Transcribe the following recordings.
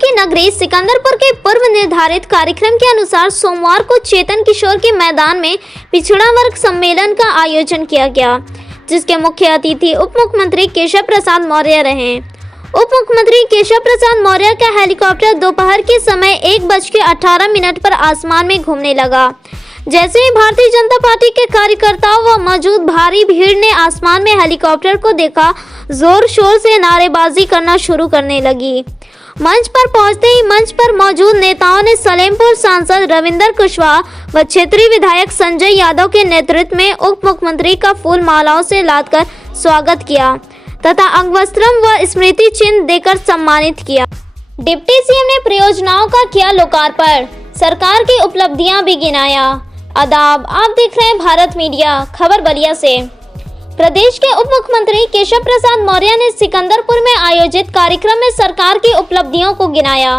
की नगरी सिकंदरपुर के पूर्व निर्धारित कार्यक्रम के अनुसार सोमवार को चेतन किशोर के मैदान में पिछड़ा वर्ग सम्मेलन का आयोजन किया गया, जिसके मुख्य अतिथि उप मुख्यमंत्री केशव प्रसाद मौर्य रहे। उप मुख्यमंत्री केशव प्रसाद मौर्य का हेलीकॉप्टर दोपहर के समय 1:18 पर आसमान में घूमने लगा। जैसे ही भारतीय जनता पार्टी के कार्यकर्ताओं व मौजूद भारी भीड़ ने आसमान में हेलीकॉप्टर को देखा, जोर शोर से नारेबाजी करना शुरू करने लगी। मंच पर पहुंचते ही मंच पर मौजूद नेताओं ने सलेमपुर सांसद रविंद्र कुशवाहा व क्षेत्रीय विधायक संजय यादव के नेतृत्व में उप मुख्यमंत्री का फूल मालाओं से लादकर स्वागत किया तथा अंगवस्त्रम व स्मृति चिन्ह देकर सम्मानित किया। डिप्टी सीएम ने परियोजनाओं का किया लोकार्पण, सरकार की उपलब्धियां भी गिनाया। आदाब, आप देख रहे हैं भारत मीडिया, खबर बलिया से। प्रदेश के उप मुख्यमंत्री केशव प्रसाद मौर्य ने सिकंदरपुर में आयोजित कार्यक्रम में सरकार की उपलब्धियों को गिनाया।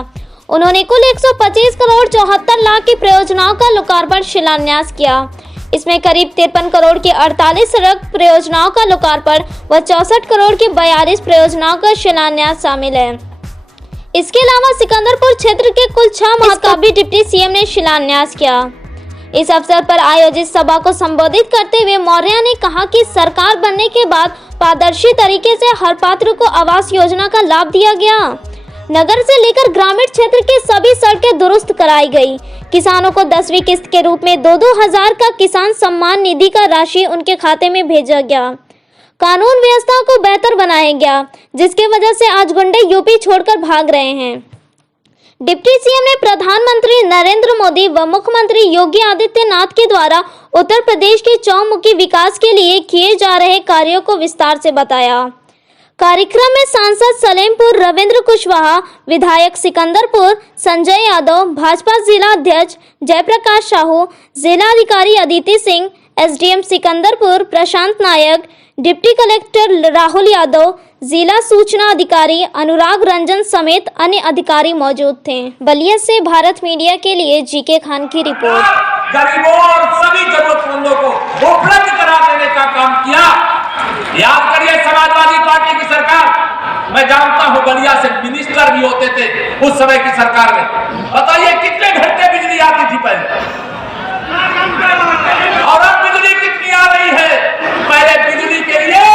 उन्होंने कुल 125 करोड़ 74 लाख की परियोजनाओं का लोकार्पण शिलान्यास किया। इसमें करीब 53 करोड़ की 48 सड़क परियोजनाओं का लोकार्पण व 64 करोड़ की 42 परियोजनाओं का शिलान्यास शामिल है। इसके अलावा सिकंदरपुर क्षेत्र के कुल 6 मार्ग का भी डिप्टी सीएम ने शिलान्यास किया। इस अवसर पर आयोजित सभा को संबोधित करते हुए मौर्य ने कहा कि सरकार बनने के बाद पारदर्शी तरीके से हर पात्र को आवास योजना का लाभ दिया गया। नगर से लेकर ग्रामीण क्षेत्र की सभी सड़कें दुरुस्त कराई गई। किसानों को 10वीं किस्त के रूप में 2-2 हजार का किसान सम्मान निधि का राशि उनके खाते में भेजा गया। कानून व्यवस्था को बेहतर बनाया गया, जिसकी वजह से आज गुंडे यूपी छोड़कर भाग रहे हैं। डिप्टी सीएम ने प्रधानमंत्री नरेंद्र मोदी व मुख्यमंत्री योगी आदित्यनाथ के द्वारा उत्तर प्रदेश के चौमुखी विकास के लिए किए जा रहे कार्यों को विस्तार से बताया। कार्यक्रम में सांसद सलेमपुर रविंद्र कुशवाहा, विधायक सिकंदरपुर संजय यादव, भाजपा जिला अध्यक्ष जयप्रकाश साहू, जिलाधिकारी अदिति सिंह, एसडीएम सिकंदरपुर प्रशांत नायक, डिप्टी कलेक्टर राहुल यादव, जिला सूचना अधिकारी अनुराग रंजन समेत अन्य अधिकारी मौजूद थे। बलिया से भारत मीडिया के लिए जीके खान की रिपोर्ट। गरीबों और सभी जरूरतमंदों को उपलब्ध करा देने का काम किया। याद करिए समाजवादी पार्टी की सरकार, मैं जानता हूं बलिया से मिनिस्टर भी होते थे उस समय की सरकार में। बताइए कितने घंटे बिजली आती थी पहले, और अब बिजली कितनी आ रही है। पहले बिजली के लिए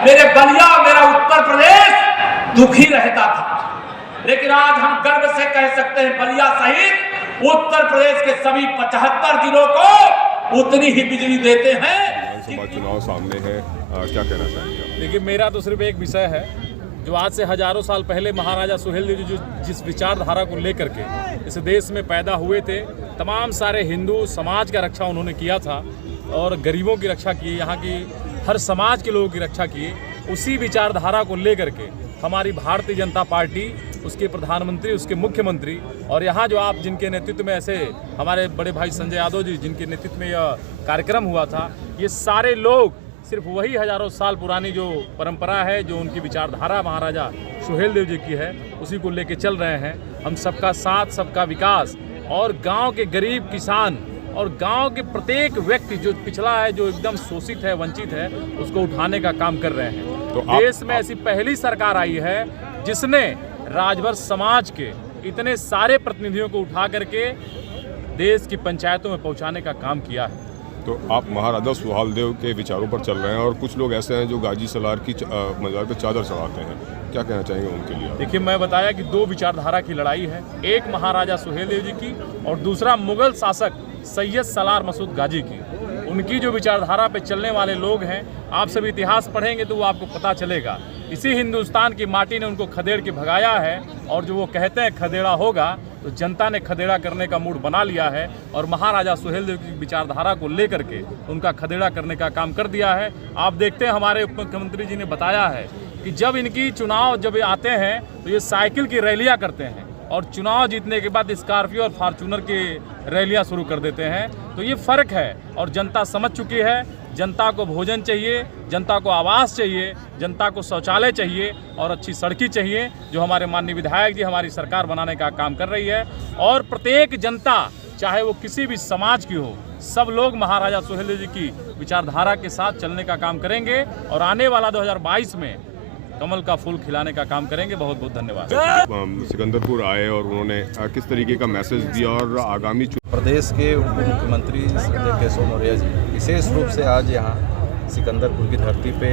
मेरे बलिया, मेरा उत्तर प्रदेश दुखी रहता था, लेकिन आज हम गर्व से कह सकते हैं बलिया सहित उत्तर प्रदेश के सभी 75 जिलों को उतनी ही बिजली देते हैं। चुनाव सामने है, क्या कहना चाहेंगे? देखिए, मेरा तो सिर्फ एक विषय है जो आज से हजारों साल पहले महाराजा सुहेलदेव जी जिस विचारधारा को लेकर के इस देश में पैदा हुए थे, तमाम सारे हिंदू समाज का रक्षा उन्होंने किया था और गरीबों की रक्षा की, यहाँ की हर समाज के लोगों की रक्षा किए। उसी विचारधारा को लेकर के हमारी भारतीय जनता पार्टी, उसके प्रधानमंत्री, उसके मुख्यमंत्री, और यहाँ जो आप जिनके नेतृत्व में ऐसे हमारे बड़े भाई संजय यादव जी जिनके नेतृत्व में यह कार्यक्रम हुआ था, ये सारे लोग सिर्फ वही हजारों साल पुरानी जो परंपरा है, जो उनकी विचारधारा महाराजा सुहेलदेव जी की है, उसी को लेके चल रहे हैं। हम सबका साथ, सबका विकास और गांव के गरीब किसान और गांव के प्रत्येक व्यक्ति जो पिछड़ा है, जो एकदम शोषित है, वंचित है, उसको उठाने का काम कर रहे हैं। तो देश में ऐसी पहली सरकार आई है जिसने राजभर समाज के इतने सारे प्रतिनिधियों को उठा करके देश की पंचायतों में पहुंचाने का काम किया है। तो आप महाराजा सुहेलदेव के विचारों पर चल रहे हैं और कुछ लोग ऐसे हैं जो गाजी सलार की मजार पे चादर चढ़ाते हैं, क्या कहना चाहेंगे उनके लिए? देखिए, मैं बताया कि 2 विचारधारा की लड़ाई है, एक महाराजा सुहेलदेव जी की और दूसरा मुगल शासक सैयद सलार मसूद गाजी की। उनकी जो विचारधारा पे चलने वाले लोग हैं, आप सब इतिहास पढ़ेंगे तो वो आपको पता चलेगा। इसी हिंदुस्तान की माटी ने उनको खदेड़ के भगाया है, और जो वो कहते हैं खदेड़ा होगा, तो जनता ने खदेड़ा करने का मूड बना लिया है और महाराजा सुहेलदेव की विचारधारा को लेकर के उनका खदेड़ा करने का काम कर दिया है। आप देखते हैं, हमारे उप मुख्यमंत्री जी ने बताया है कि जब इनकी चुनाव जब आते हैं तो ये साइकिल की रैलियाँ करते हैं और चुनाव जीतने के बाद स्कॉर्पियो और फॉर्च्यूनर की रैलियां शुरू कर देते हैं। तो ये फ़र्क है और जनता समझ चुकी है। जनता को भोजन चाहिए, जनता को आवास चाहिए, जनता को शौचालय चाहिए और अच्छी सड़कें चाहिए, जो हमारे माननीय विधायक जी हमारी सरकार बनाने का काम कर रही है। और प्रत्येक जनता, चाहे वो किसी भी समाज की हो, सब लोग महाराजा सुहेलदेव जी की विचारधारा के साथ चलने का काम करेंगे और आने वाला 2022 में कमल का फूल खिलाने का काम करेंगे। बहुत बहुत धन्यवाद। सिकंदरपुर आए और उन्होंने किस तरीके का मैसेज दिया और आगामी प्रदेश के उप मुख्यमंत्री श्री केशव मौर्य जी विशेष रूप से आज यहाँ सिकंदरपुर की धरती पे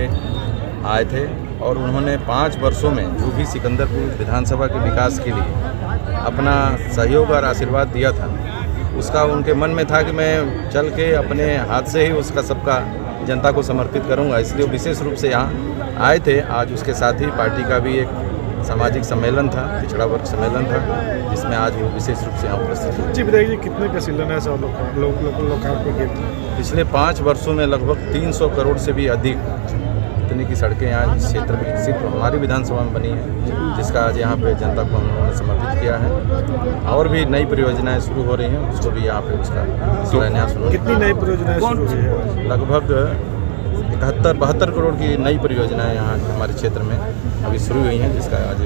आए थे और उन्होंने 5 वर्षों में जो भी सिकंदरपुर विधानसभा के विकास के लिए अपना सहयोग और आशीर्वाद दिया था, उसका उनके मन में था कि मैं चल के अपने हाथ से ही उसका सबका जनता को समर्पित करूंगा। इसलिए विशेष रूप से यहाँ आए थे। आज उसके साथ ही पार्टी का भी एक सामाजिक सम्मेलन था, पिछड़ा वर्ग सम्मेलन था, जिसमें आज वो विशेष रूप से यहाँ उपस्थित हुए। जी बताइए, कितने का शिलान्यास और लोकार्पण किए? पिछले 5 वर्षों में लगभग 300 करोड़ से भी अधिक इतनी की सड़कें यहाँ इस क्षेत्र में सिर्फ हमारी विधानसभा में बनी है, जिसका आज यहाँ पे जनता को हम लोगों ने समर्पित किया है। और भी नई परियोजनाएं शुरू हो रही हैं, उसको भी यहाँ पे उसका शिलान्यास। कितनी नई परियोजनाएं शुरू हुई है? लगभग 71-72 करोड़ की नई परियोजनाएं यहाँ हमारे क्षेत्र में अभी शुरू हुई हैं, जिसका आज